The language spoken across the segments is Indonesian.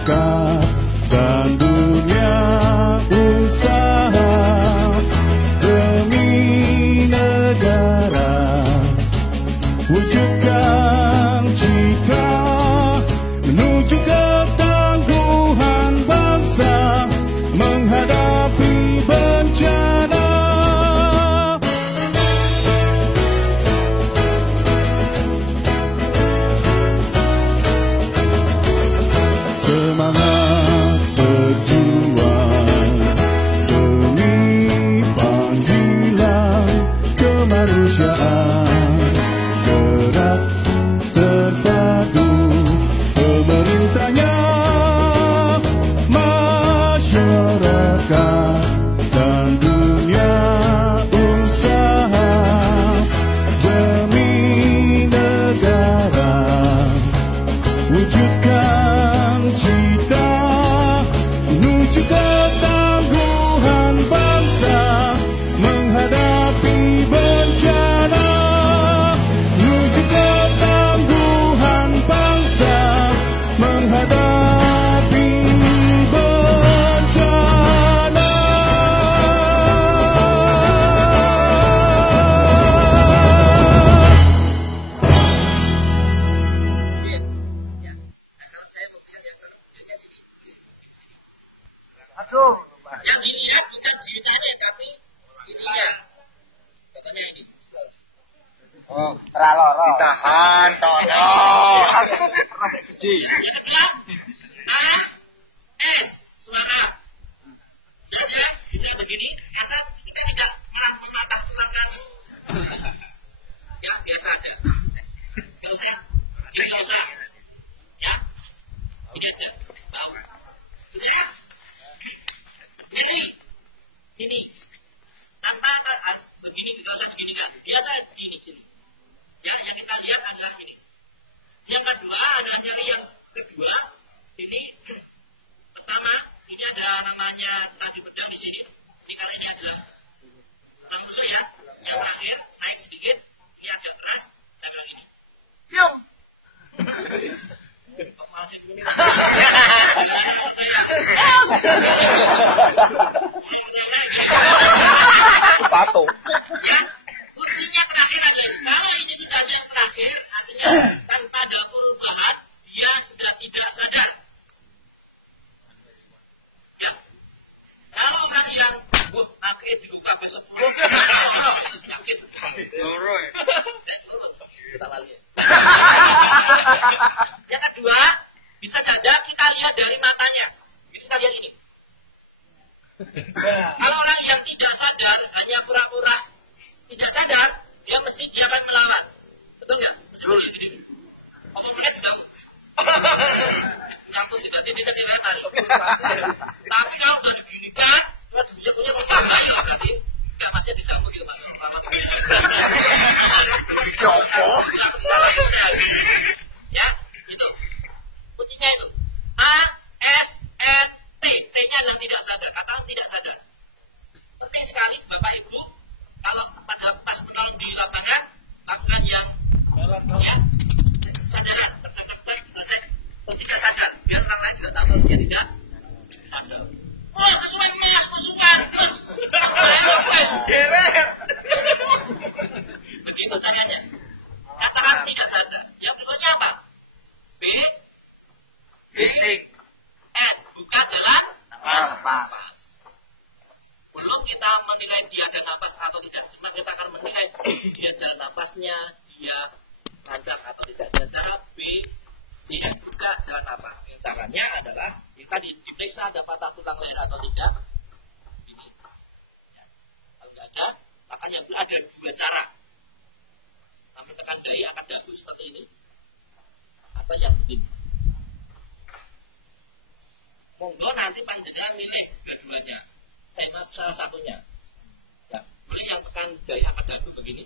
masyarakat dan dunia usaha demi negara. Wujudkan cita menuju ketangguhan bangsa menghadapi bencana. Semangat berjuang demi panggilan kemanusiaan, gerak terpadu pemerintahnya, masyarakat dan dunia usaha demi negara. Wujudkan cita menuju ketangguhan bangsa menghadapi bencana. Menuju ketangguhan bangsa menghadapi bencana. Aduh, Yang dilihat bukan ceritanya, tapi ininya. Katanya ini. oh, teraloro. Tahan, tolong. Yang kedua, A, S, suara A. Dia bisa begini, asal kita tidak malah mematah tulangkan. Ya, biasa aja. Nggak usah. Ini nggak usah. Ya, ini aja. Tahu. Sudah. Ini tanpa begini, nggak usah begini kan, biasa begini sini. Ya, yang kita lihat adalah ini. Yang kedua adalah nyari yang kedua. Ini pertama, ini ada namanya tajuk pedang di sini. Ini kali ini adalah tulang musuh ya. Yang terakhir naik sedikit, ini agak keras, dan bilang ini. Cium. Kok masih begini? Patung. Ya, kuncinya terakhir adalah kalau ini sudah yang terakhir, artinya tanpa ada perubahan, dia sudah tidak sadar. Ya, kalau orang yang pakai dibuka besok 10, yakin. Loro ya. Kita lagi. Yang kedua, bisa saja kita lihat dari matanya. Kita lihat ini. Kalau orang yang tidak sadar, hanya pura-pura tidak sadar, dia akan melawan. Betul nggak? Mesti begini. Pokoknya tidak. Ngampus itu tidak lari. Tapi kalau udah diginikan, udah punya berarti nggak masih dijamu gitu mas. Ya, itu. Kuncinya itu. A, S, N, T. T-nya adalah tidak sadar. Katakan tidak sadar. Penting sekali Bapak Ibu, kalau pada pas menolong di lapangan, lakukan yang ya, sadaran. Selesai. Tidak sadar. Biar orang lain juga tahu dia tidak sadar. Oh, kesuwan mas, kesuwan. Begitu caranya. Katakan tidak sadar. Yang berikutnya apa? B, C, N. Buka jalan napas. Belum kita menilai dia ada napas atau tidak. Cuma kita akan menilai dia jalan napasnya, dia lancar atau tidak. Dan cara B, C, N. Buka jalan napas. Caranya adalah kita diperiksa ada patah tulang leher atau tidak. Ini. Ya. Kalau tidak ada, makanya ada dua cara. Kami tekan dahi angkat dagu seperti ini. Atau yang begini. Monggo nanti panjenengan milih kedua-duanya. Tema salah satunya. Ya, boleh yang tekan dahi angkat dagu begini.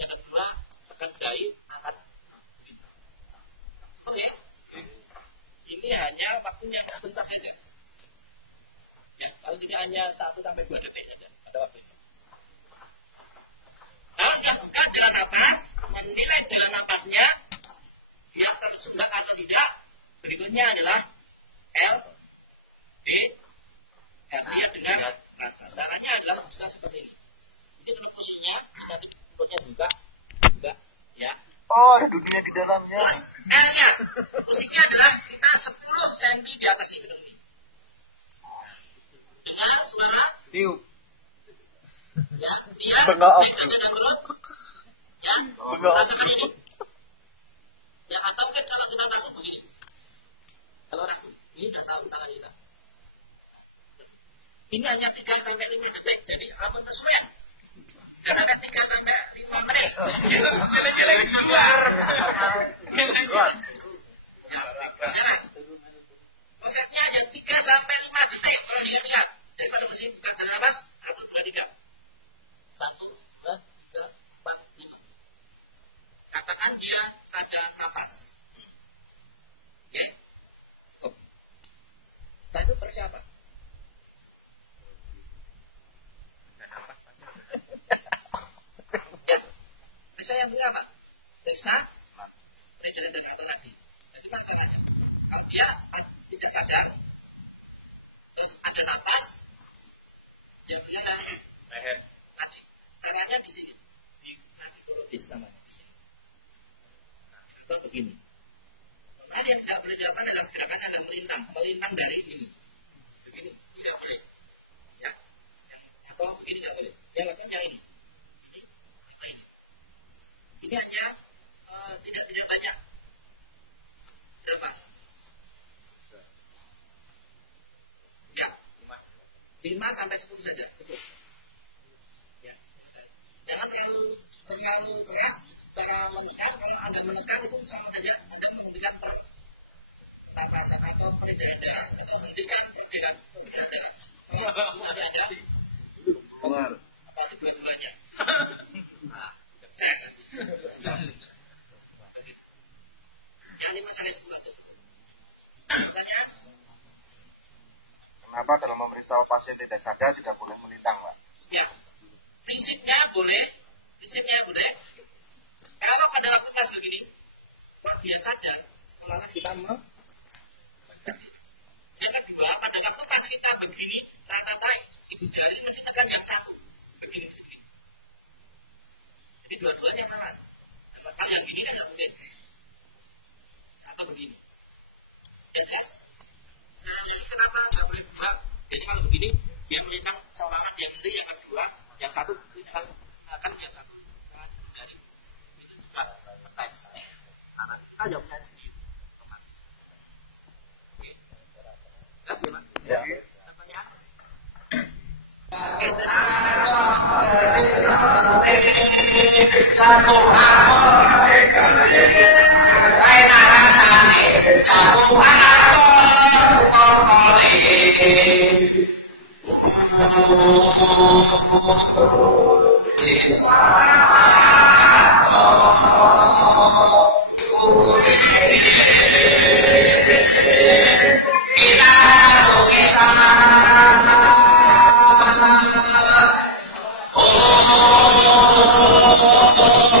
Yang kedua tekan dahi angkat begini. Oke. Ini hanya waktunya sebentar saja. Ya, kalau tidak hanya 1 sampai 2 detik saja pada waktu itu. Kalau sudah buka jalan napas, menilai jalan napasnya, dia tersumbat atau tidak. Berikutnya adalah L, B, R. Lihat dengan rasa. Caranya adalah bisa seperti ini. Ini untuk posisinya, nanti perutnya buka, ya. Oh, ada dunia di dalamnya. Terus L-nya, posisinya adalah kita 10 cm di atas ini, seperti ini. Dengar suara? Tiup. Ya, lihat, Bengok. dada dan perut. Ya, Bengok. rasakan ini. Ya, atau mungkin kalau kita ragu begini. Kalau ragu, ini udah tahu tangan kita. Ini hanya 3-5 detik, jadi ampun kesulitan. 3-5 menit. Geleng-geleng di luar. Geleng-geleng. Ya, sekarang. Konsepnya hanya 3-5 detik kalau diingat-ingat. Jadi pada posisi buka jalan nafas, 1, 2, 3. 1, 2, 3, 4, 5. Katakan dia ada napas. Oke? Cukup. Setelah itu persiapan. Ya. Periksa yang punya apa? Periksa peredaran dan atau nadi. Jadi masalahnya, kalau dia tidak sadar, terus ada napas, dia punya Leher. nadi. Caranya di sini, di nadi korotis namanya di sini. Atau begini. Nah, yang tidak boleh dilakukan dalam gerakan adalah melintang dari ini. Begini, tidak boleh. Ya, atau begini tidak boleh. Yang lakukan yang ini. Ini hanya tidak banyak. Berapa? Ya, 5-10 saja cukup. Ya, jangan terlalu keras cara menekan. Kalau Anda menekan itu sama saja Anda menghentikan pernapasan atau peredaran darah atau hentikan peredaran darah. Kalau semua ada apa dua-duanya. Yang 5-10 itu. Pertanyaan? Kenapa dalam memeriksa pasien tidak sadar tidak boleh melintang, Pak? Ya, prinsipnya boleh. Kalau pada waktu pas begini, kalau dia sadar, seolah-olah kita yang kedua, pada waktu pas kita begini, rata-rata ibu jari mesti tekan yang satu, begini. Jadi dua-duanya malah. Kalau yang gini kan nggak mungkin. Atau begini. Ya, jelas? Nah, ini kenapa nggak boleh dua? Jadi kalau begini, dia melintang seolah-olah yang ini, yang kedua, yang satu, akan yang satu. Nah, dari itu juga tes. Nah, kita jawabkan sendiri. Oke. Jelas ya, Pak? Ya. Pertanyaan? Oke, satu kita